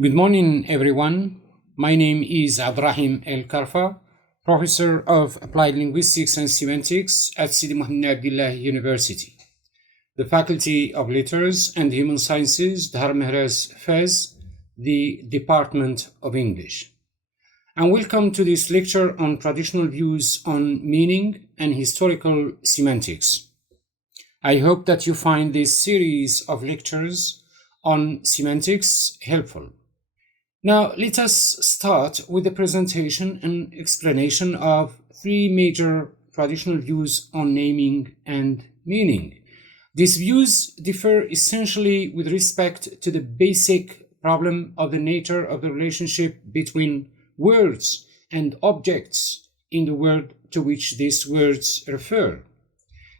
Good morning, everyone. My name is Abdrahim El Karfa, Professor of Applied Linguistics and Semantics at Sidi Mohammed Abdullah University, the Faculty of Letters and Human Sciences, Dhar Mehraz Fez, the Department of English. And welcome to this lecture on traditional views on meaning and historical semantics. I hope that you find this series of lectures on semantics helpful. Now, let us start with the presentation and explanation of three major traditional views on naming and meaning. These views differ essentially with respect to the basic problem of the nature of the relationship between words and objects in the word to which these words refer.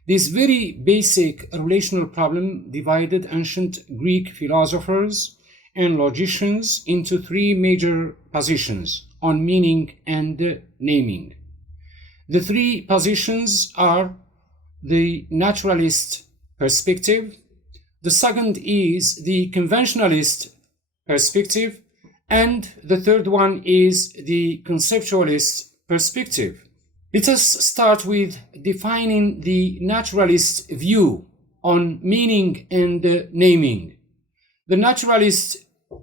This very basic relational problem divided ancient Greek philosophers and logicians into three major positions on meaning and naming. The three positions are the naturalist perspective, the second is the conventionalist perspective, and the third one is the conceptualist perspective. Let us start with defining the naturalist view on meaning and naming. The naturalist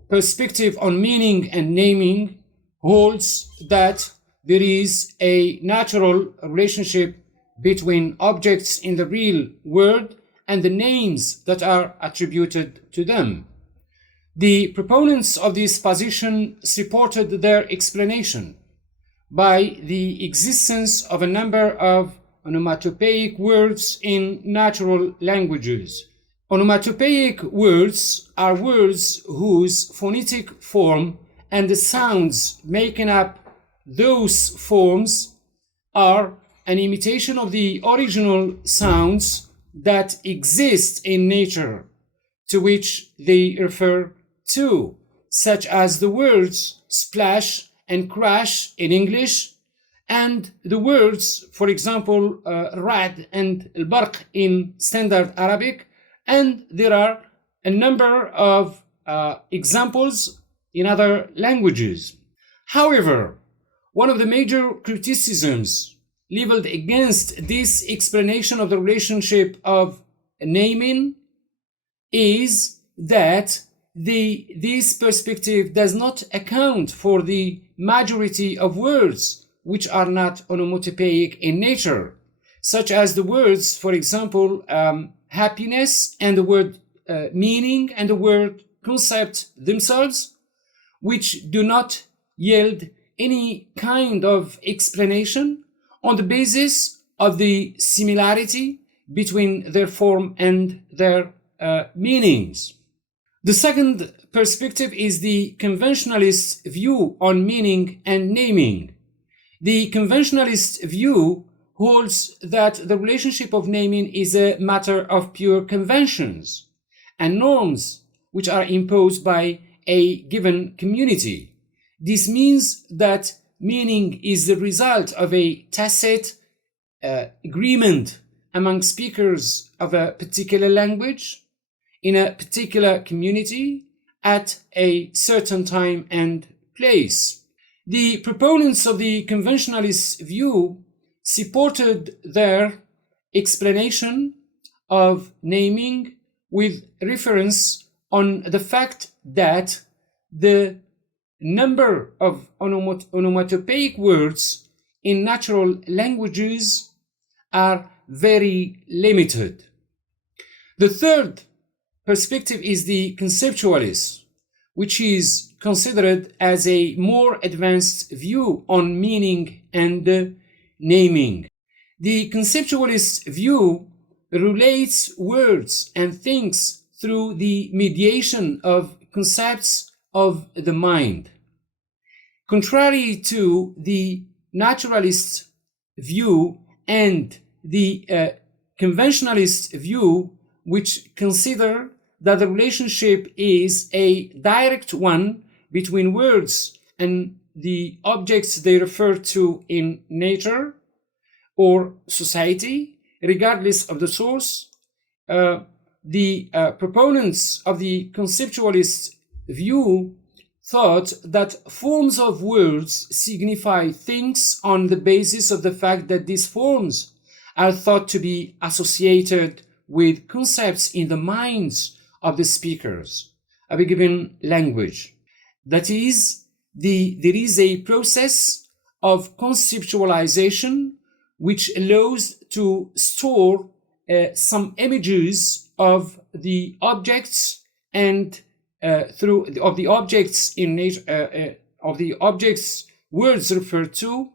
perspective on meaning and naming holds that there is a natural relationship between objects in the real world and the names that are attributed to them. The proponents of this position supported their explanation by the existence of a number of onomatopoeic words in natural languages. Onomatopoeic words are words whose phonetic form and the sounds making up those forms are an imitation of the original sounds that exist in nature to which they refer to, such as the words splash and crash in English, and the words, for example, rad and al-barq in standard Arabic, and there are a number of examples in other languages. However, one of the major criticisms leveled against this explanation of the relationship of naming is that this perspective does not account for the majority of words which are not onomatopoeic in nature, such as the words, for example, happiness and the word meaning and the word concept themselves, which do not yield any kind of explanation on the basis of the similarity between their form and their meanings. The second perspective is the conventionalist view on meaning and naming. The conventionalist view holds that the relationship of naming is a matter of pure conventions and norms which are imposed by a given community. This means that meaning is the result of a tacit agreement among speakers of a particular language in a particular community at a certain time and place. The proponents of the conventionalist view supported their explanation of naming with reference on the fact that the number of onomatopoeic words in natural languages are very limited. The third perspective is the conceptualist, which is considered as a more advanced view on meaning and naming. The conceptualist view relates words and things through the mediation of concepts of the mind. Contrary to the naturalist view and the conventionalist view, which consider that the relationship is a direct one between words and the objects they refer to in nature or society, regardless of the source, the proponents of the conceptualist view thought that forms of words signify things on the basis of the fact that these forms are thought to be associated with concepts in the minds of the speakers of a given language. That is, there is a process of conceptualization which allows to store some images of the objects and of the objects in nature, of the objects words refer to,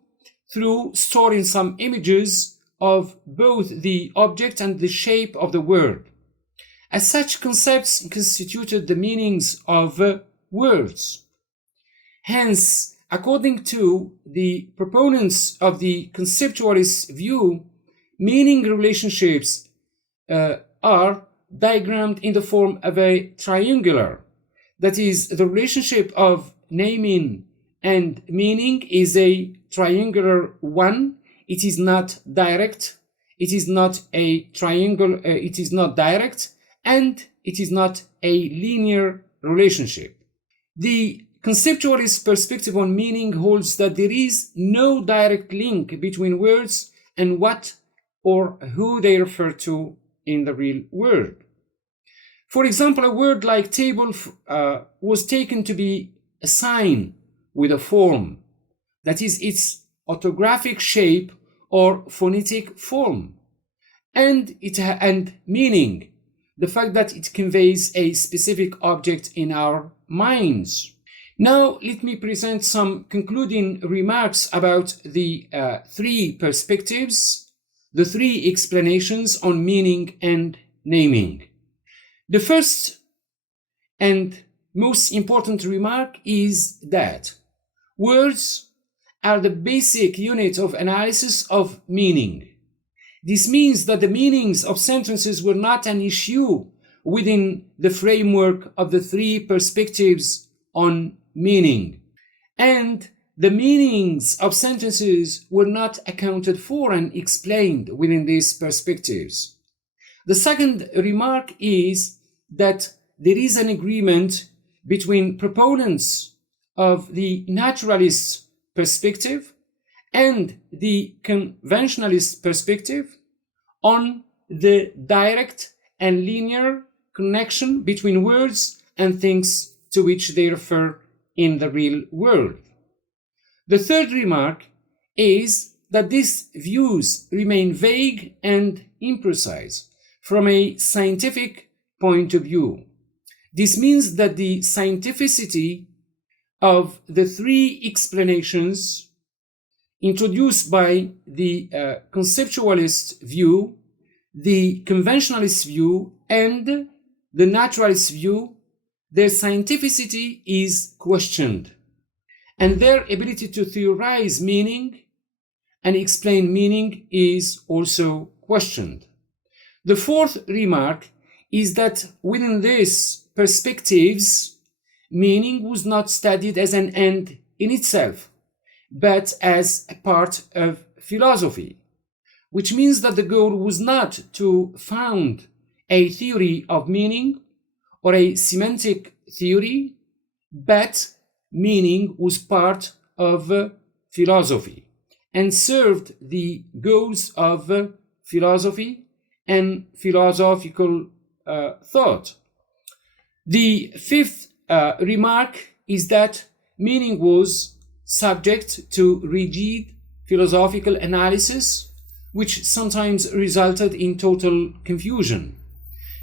through storing some images of both the object and the shape of the word. As such, concepts constituted the meanings of words. Hence, according to the proponents of the conceptualist view, meaning relationships are diagrammed in the form of a triangular. That is, the relationship of naming and meaning is a triangular one. It is not direct. It is not a triangle. It is not direct, and it is not a linear relationship. The conceptualist perspective on meaning holds that there is no direct link between words and what or who they refer to in the real world. For example, a word like table was taken to be a sign with a form, that is, its orthographic shape or phonetic form, and meaning, the fact that it conveys a specific object in our minds. Now, let me present some concluding remarks about the three perspectives, the three explanations on meaning and naming. The first and most important remark is that words are the basic unit of analysis of meaning. This means that the meanings of sentences were not an issue within the framework of the three perspectives on meaning, and the meanings of sentences were not accounted for and explained within these perspectives. The second remark is that there is an agreement between proponents of the naturalist perspective and the conventionalist perspective on the direct and linear connection between words and things to which they refer in the real world. The third remark is that these views remain vague and imprecise from a scientific point of view. This means that the scientificity of the three explanations introduced by the conceptualist view, the conventionalist view, and the naturalist view, their scientificity is questioned, and their ability to theorize meaning and explain meaning is also questioned. The fourth remark is that within these perspectives, meaning was not studied as an end in itself, but as a part of philosophy, which means that the goal was not to found a theory of meaning or a semantic theory, but meaning was part of philosophy and served the goals of philosophy and philosophical thought. The fifth remark is that meaning was subject to rigid philosophical analysis, which sometimes resulted in total confusion.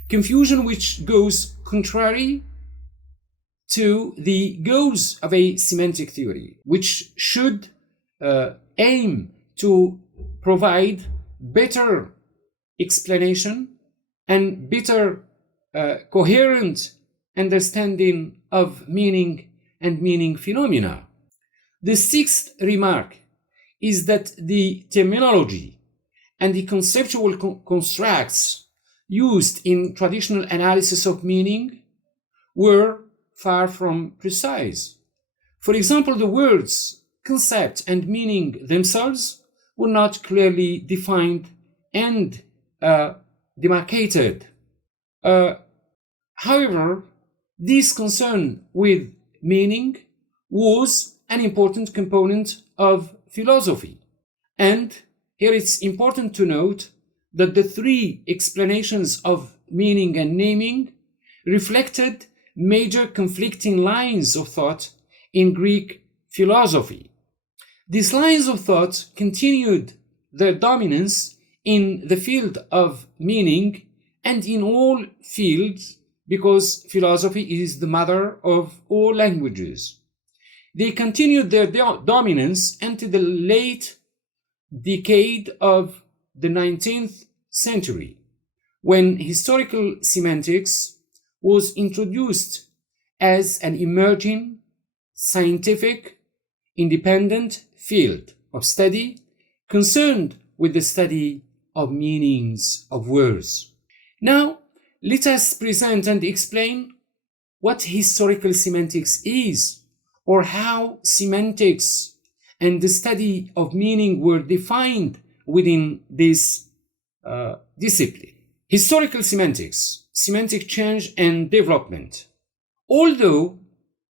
Confusion which goes contrary to the goals of a semantic theory, which should aim to provide better explanation and better coherent understanding of meaning and meaning phenomena. The sixth remark is that the terminology and the conceptual constructs used in traditional analysis of meaning were far from precise. For example, the words concept and meaning themselves were not clearly defined and demarcated. However, this concern with meaning was an important component of philosophy. And here it's important to note that the three explanations of meaning and naming reflected major conflicting lines of thought in Greek philosophy. These lines of thought continued their dominance in the field of meaning and in all fields because philosophy is the mother of all languages. They continued their dominance until the late decade of the 19th century, when historical semantics was introduced as an emerging, scientific, independent field of study concerned with the study of meanings of words. Now, let us present and explain what historical semantics is, or how semantics and the study of meaning were defined within this discipline. Historical semantics, semantic change and development. Although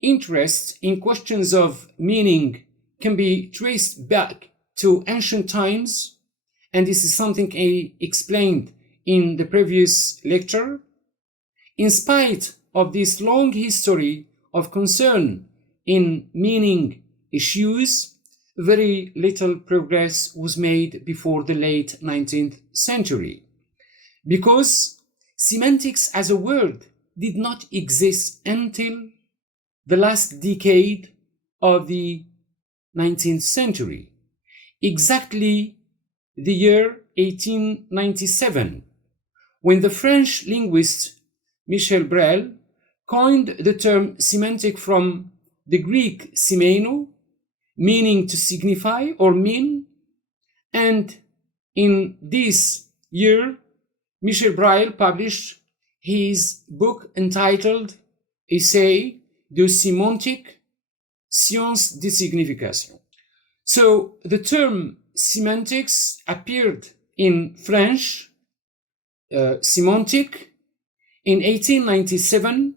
interest in questions of meaning can be traced back to ancient times, and this is something I explained in the previous lecture, in spite of this long history of concern in meaning issues, very little progress was made before the late 19th century, because semantics as a word did not exist until the last decade of the 19th century, exactly the year 1897, when the French linguist Michel Brel coined the term semantic from the Greek semeno, meaning to signify or mean, and in this year, Michel Brel published his book entitled Essai de sémantique, science de signification. So the term semantics appeared in French, semantic, in 1897,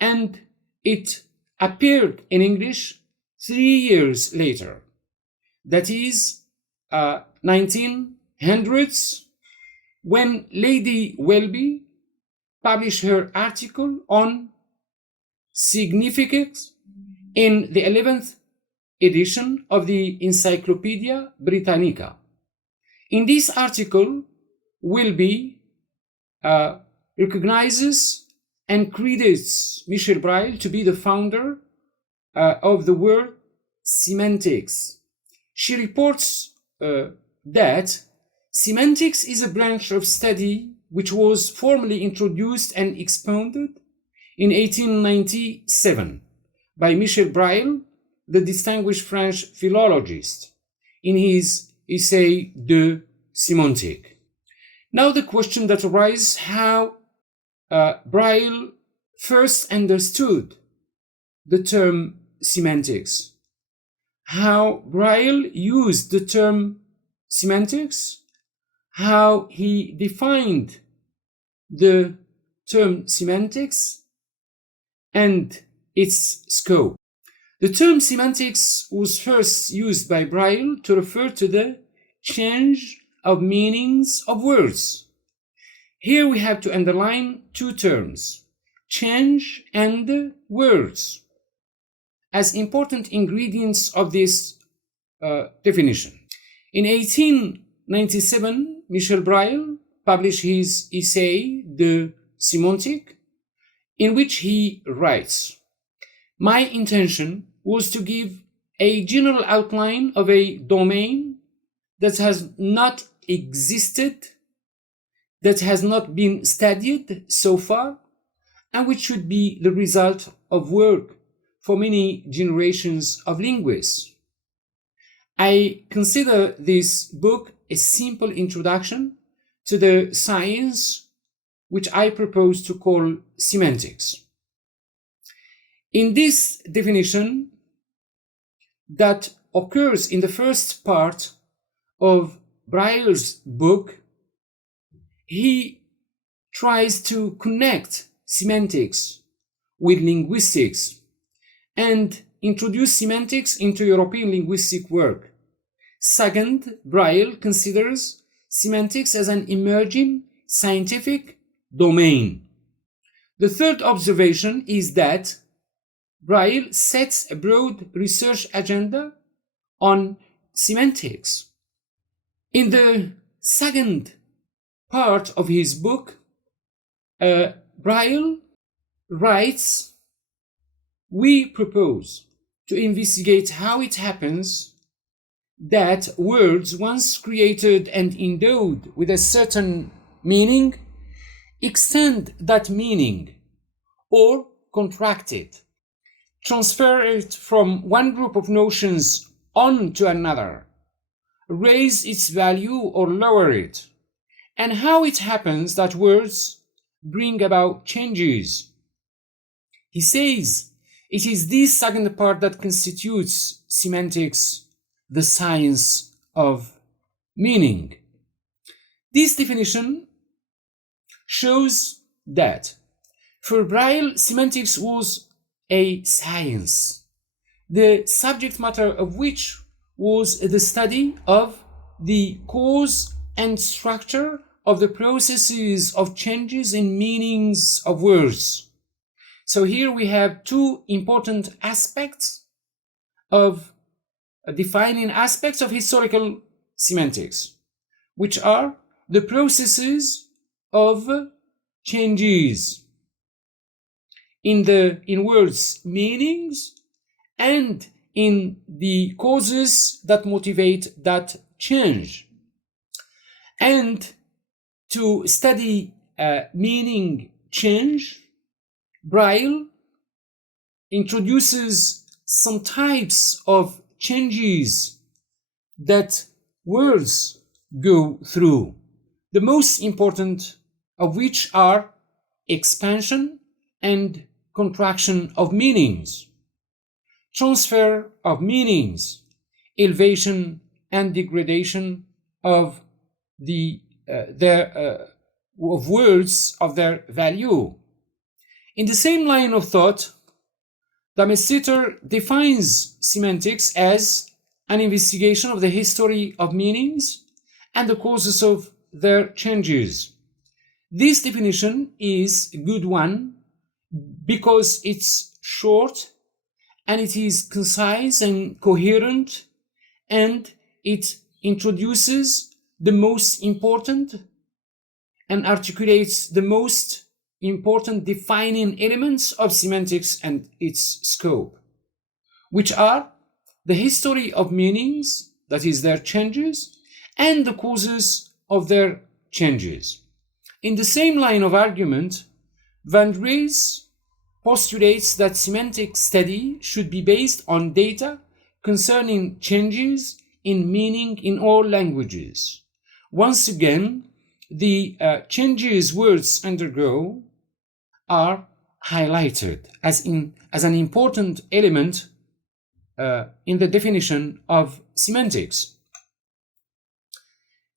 and it appeared in English 3 years later. That is, 1900s, when Lady Welby published her article on significance in the 11th edition of the Encyclopedia Britannica. In this article, Welby recognizes and credits Michel Brel to be the founder of the word semantics. She reports that semantics is a branch of study which was formally introduced and expounded in 1897 by Michel Brel, the distinguished French philologist, in his Essai de sémantique. Now the question that arises, how Brel first understood the term semantics, how Brel used the term semantics, how he defined the term semantics and its scope. The term semantics was first used by Brel to refer to the change of meanings of words. Here we have to underline two terms, change and words, as important ingredients of this definition. In 1897, Michel Brel published his Essai de sémantique, in which he writes, "My intention was to give a general outline of a domain that has not existed, that has not been studied so far, and which should be the result of work for many generations of linguists. I consider this book a simple introduction to the science which I propose to call semantics." In this definition that occurs in the first part of Brel's book, he tries to connect semantics with linguistics and introduced semantics into European linguistic work. Second, Braille considers semantics as an emerging scientific domain. The third observation is that Braille sets a broad research agenda on semantics. In the second part of his book, Braille writes, "We propose to investigate how it happens that words once created and endowed with a certain meaning extend that meaning or contract it, transfer it from one group of notions on to another, raise its value or lower it, and how it happens that words bring about changes." He says it is this second part that constitutes semantics, the science of meaning. This definition shows that for Braille, semantics was a science, the subject matter of which was the study of the cause and structure of the processes of changes in meanings of words. So here we have two important aspects of defining aspects of historical semantics, which are the processes of changes in words' meanings and in the causes that motivate that change. And to study meaning change, Braille introduces some types of changes that words go through, the most important of which are expansion and contraction of meanings, transfer of meanings, elevation and degradation of of words of their value. In the same line of thought, Damestater defines semantics as an investigation of the history of meanings and the causes of their changes. This definition is a good one because it's short and it is concise and coherent, and it introduces the most important and articulates the most important defining elements of semantics and its scope, which are the history of meanings, that is, their changes, and the causes of their changes. In the same line of argument, Van Dries postulates that semantic study should be based on data concerning changes in meaning in all languages. Once again, the changes words undergo are highlighted as an important element in the definition of semantics.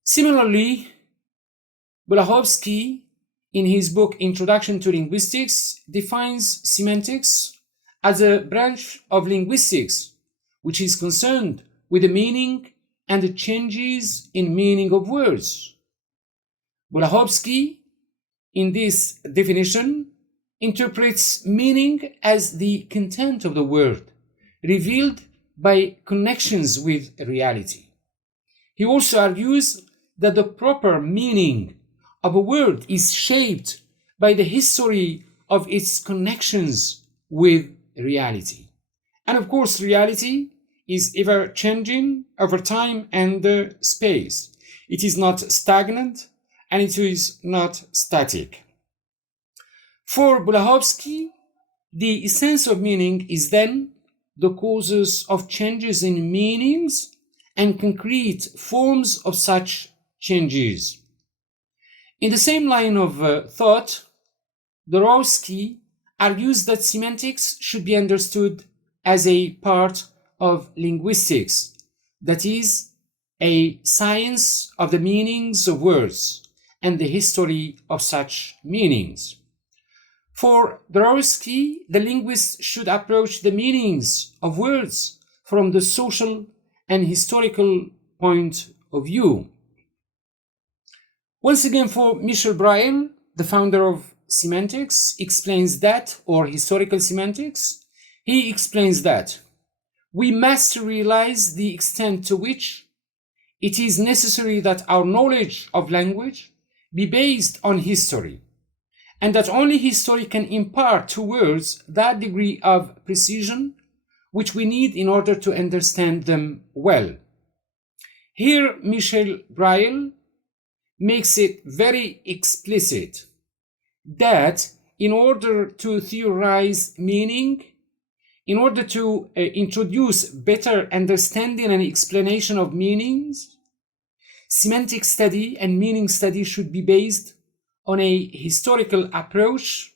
Similarly, Bolachowski, in his book Introduction to Linguistics, defines semantics as a branch of linguistics which is concerned with the meaning and the changes in meaning of words. Bolachowski, in this definition, interprets meaning as the content of the word, revealed by connections with reality. He also argues that the proper meaning of a word is shaped by the history of its connections with reality. And of course, reality is ever changing over time and space. It is not stagnant and it is not static. For Bolachowski, the essence of meaning is then the causes of changes in meanings and concrete forms of such changes. In the same line of thought, Dorowski argues that semantics should be understood as a part of linguistics, that is, a science of the meanings of words and the history of such meanings. For Dorowski, the linguist should approach the meanings of words from the social and historical point of view. Once again, for Michel Braille, the founder of semantics, explains that, or historical semantics, he explains that we must realize the extent to which it is necessary that our knowledge of language be based on history, and that only history can impart to words that degree of precision which we need in order to understand them well. Here, Michel Braille makes it very explicit that in order to theorize meaning, in order to introduce better understanding and explanation of meanings, semantic study and meaning study should be based on a historical approach,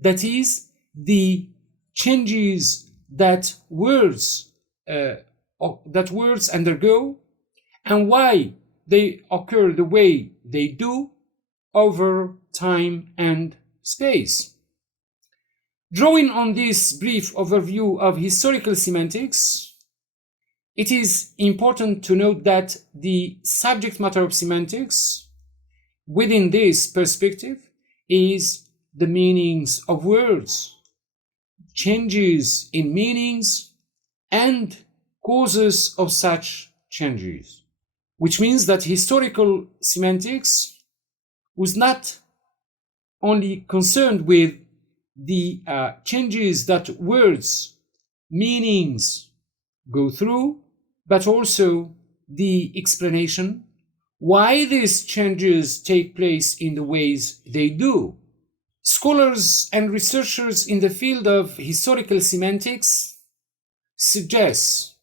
that is, the changes that words undergo and why they occur the way they do over time and space. Drawing on this brief overview of historical semantics, it is important to note that the subject matter of semantics within this perspective is the meanings of words, changes in meanings, and causes of such changes, which means that historical semantics was not only concerned with the changes that words, meanings go through, but also the explanation why these changes take place in the ways they do. Scholars and researchers in the field of historical semantics suggest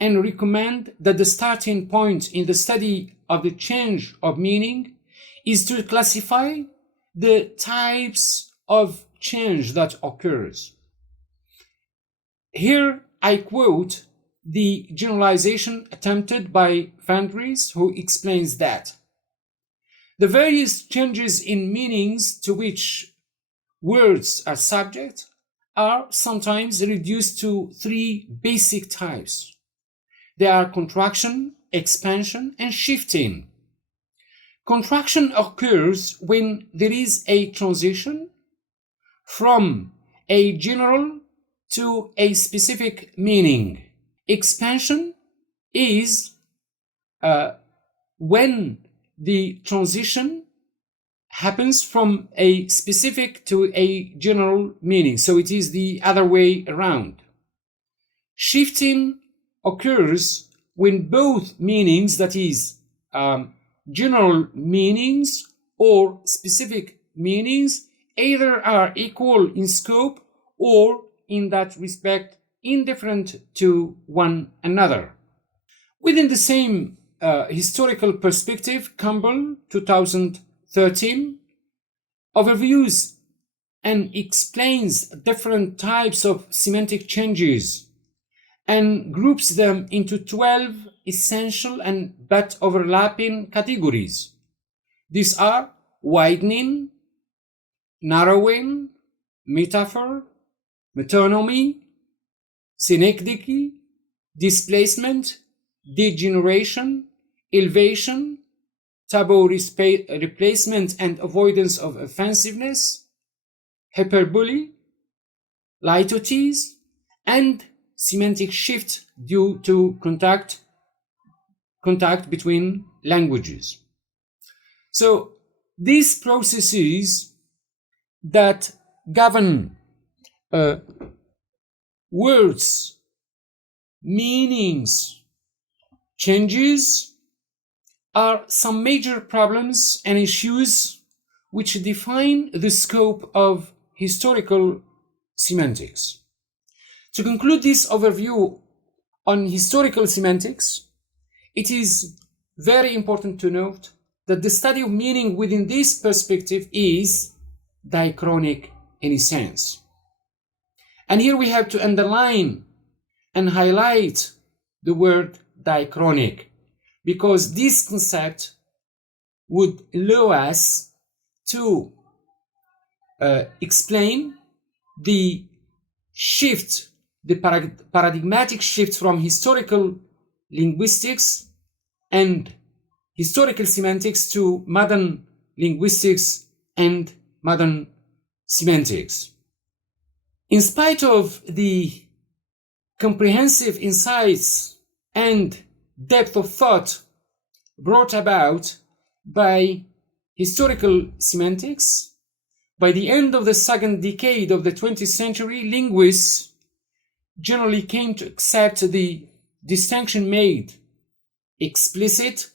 and recommend that the starting point in the study of the change of meaning is to classify the types of change that occurs. Here I quote the generalization attempted by Van Dries, who explains that the various changes in meanings to which words are subject are sometimes reduced to three basic types. They are contraction, expansion, and shifting. Contraction occurs when there is a transition from a general to a specific meaning. Expansion is when the transition happens from a specific to a general meaning. So it is the other way around. Shifting occurs when both meanings, that is, general meanings or specific meanings, either are equal in scope or, in that respect, indifferent to one another. Within the same historical perspective, Campbell, 2013, overviews and explains different types of semantic changes and groups them into 12 essential but overlapping categories. These are widening, narrowing, metaphor, metonymy, synecdoche, displacement, degeneration, elevation, taboo replacement and avoidance of offensiveness, hyperbole, litotes, and semantic shift due to contact between languages. So these processes that govern words, meanings, changes are some major problems and issues which define the scope of historical semantics. To conclude this overview on historical semantics, it is very important to note that the study of meaning within this perspective is diachronic in a sense. And here we have to underline and highlight the word diachronic, because this concept would allow us to explain the shift, the paradigmatic shift from historical linguistics and historical semantics to modern linguistics and modern semantics. In spite of the comprehensive insights and depth of thought brought about by historical semantics, by the end of the second decade of the 20th century, linguists generally came to accept the distinction made explicit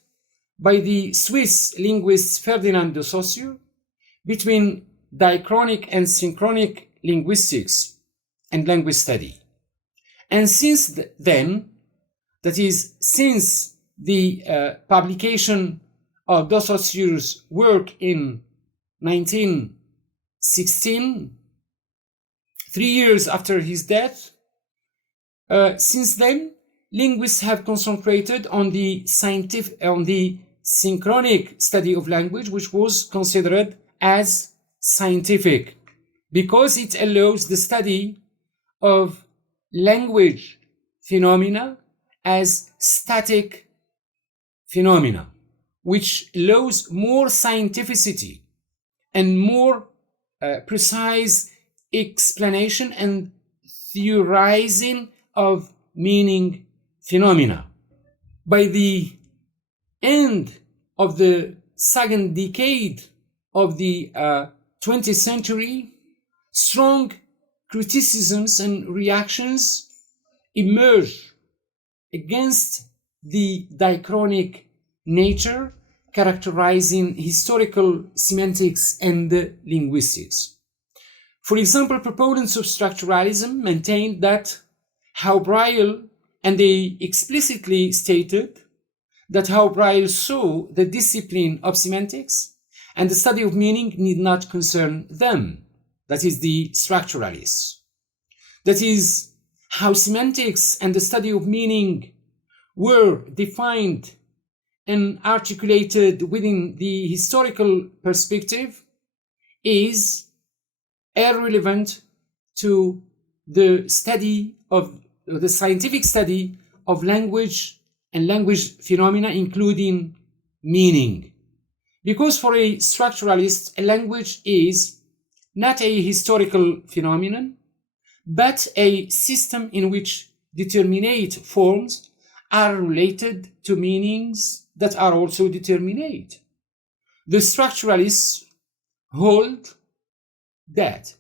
by the Swiss linguist Ferdinand de Saussure between diachronic and synchronic linguistics and language study. And since then, that is, since the publication of de Saussure's work in 1916, 3 years after his death, since then, linguists have concentrated on the synchronic study of language, which was considered as scientific, because it allows the study of language phenomena as static phenomena, which allows more scientificity and more precise explanation and theorizing of meaning phenomena. By the end of the second decade of the 20th century, strong criticisms and reactions emerged against the diachronic nature characterizing historical semantics and linguistics. For example, proponents of structuralism maintained that Haupt-Breuil, and they explicitly stated that Haupt-Breuil saw the discipline of semantics and the study of meaning need not concern them, that is, the structuralists. That is, how semantics and the study of meaning were defined and articulated within the historical perspective is irrelevant to the study of the scientific study of language and language phenomena, including meaning. Because for a structuralist, a language is not a historical phenomenon, but a system in which determinate forms are related to meanings that are also determinate. The structuralists hold that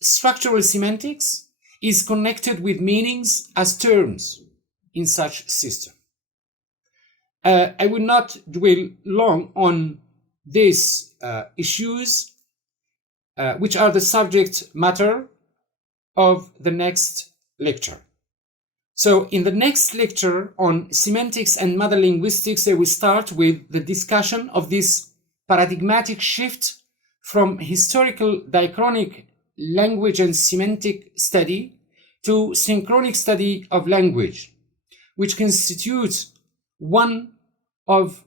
structural semantics is connected with meanings as terms in such system. I will not dwell long on these issues, which are the subject matter of the next lecture. So in the next lecture on semantics and modern linguistics, I will start with the discussion of this paradigmatic shift from historical diachronic language and semantic study to synchronic study of language, which constitutes one of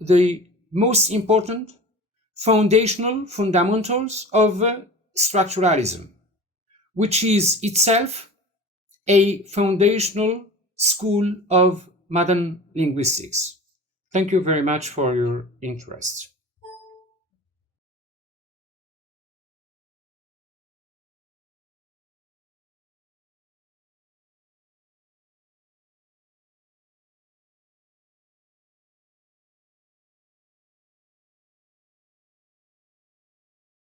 the most important fundamentals of structuralism, which is itself a foundational school of modern linguistics. Thank you very much for your interest.